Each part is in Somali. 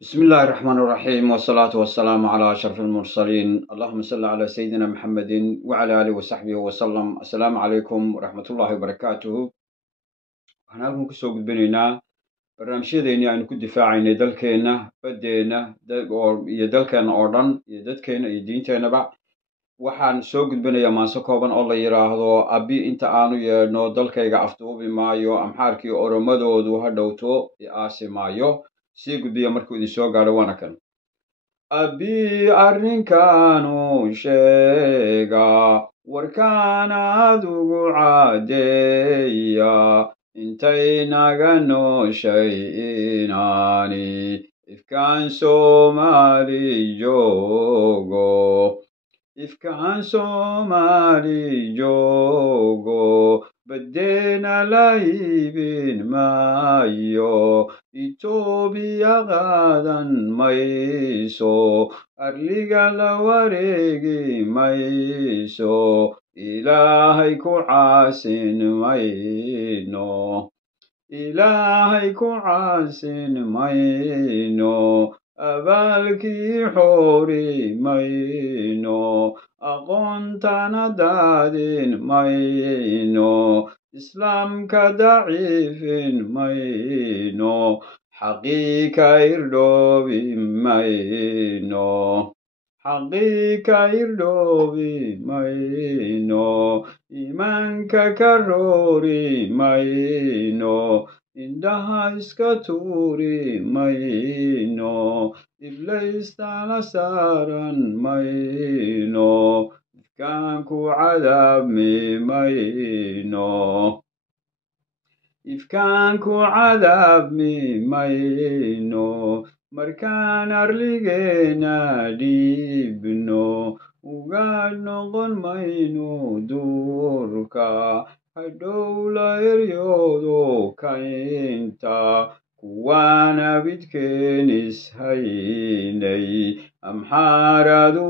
بسم الله الرحمن الرحيم والصلاة والسلام على أشرف المرسلين اللهم صل على سيدنا محمد وعلى آله وصحبه وسلم السلام عليكم ورحمة الله وبركاته waxaan halkan kusoo gudbinaynaa barnaamijyadeennii aynu ku difaacaynay dalkeenna baddeenna iyo dalkeenna oo dhan iyo dadkeenna iyo diinteennaba waxaan soo gudbinayaa maanso kooban oo la yidhaahdo abi inta aanu yeedhno dalkayga afduubi maayo amxaarkii oromadoodu ha dhowto aasi maayo sii gudbiya markuu idin soo gaadho waana kan abi arrinkaanu sheega warkaan adugu cadeeya intay naga nooshay inaani ifkaan soomaali joogo baddeena la iibin maayo itoobiya qaadan mayso arliga la wareegi mayso ilaahay ku caasin mayno abaalkii xoori mayno aqoontana daadin mayno islaamka daciifin mayno xaqiika irdhoobi mayno iimaanka ka roori mayno indhaha iska tuuri mayno iblaystala saaran mayno ifkaanku cadaabmi mayno markaan arligeena dhiibno ugaadh noqon mayno duurka hadhow la eryoodo kaynta kuwaana bidkeenis haynay amxaaradu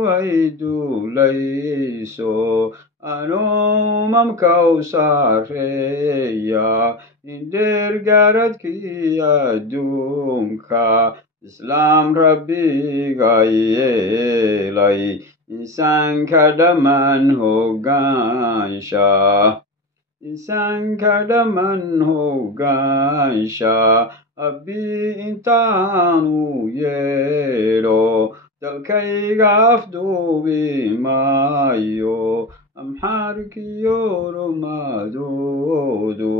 way duulayso anoo mamkaw saareeya indheer gaaradkii adduunka islaam rabbiga yeelay insaanka dhammaan hoggaansha abi intaanu yeedho dalkayga afduubi maayo amxaarkiyo oromadoodu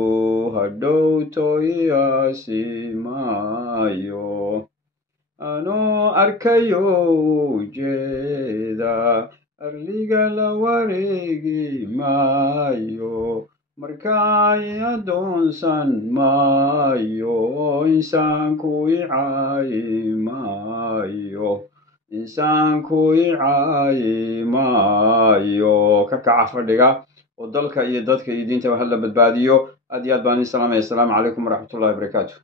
hadhowto iyaasi maayo anoo arkayo ujeeda arliga la wareegi maayo markaay adoonsan maayo insaanku icaayi maayo ka kaca fadhiga oo dalka iyo dadka iyo diinta wax la badbaadiyo aad iyo aad baan idin salaamaya assalaamu calaykum waraxmatullahi wabarakaatu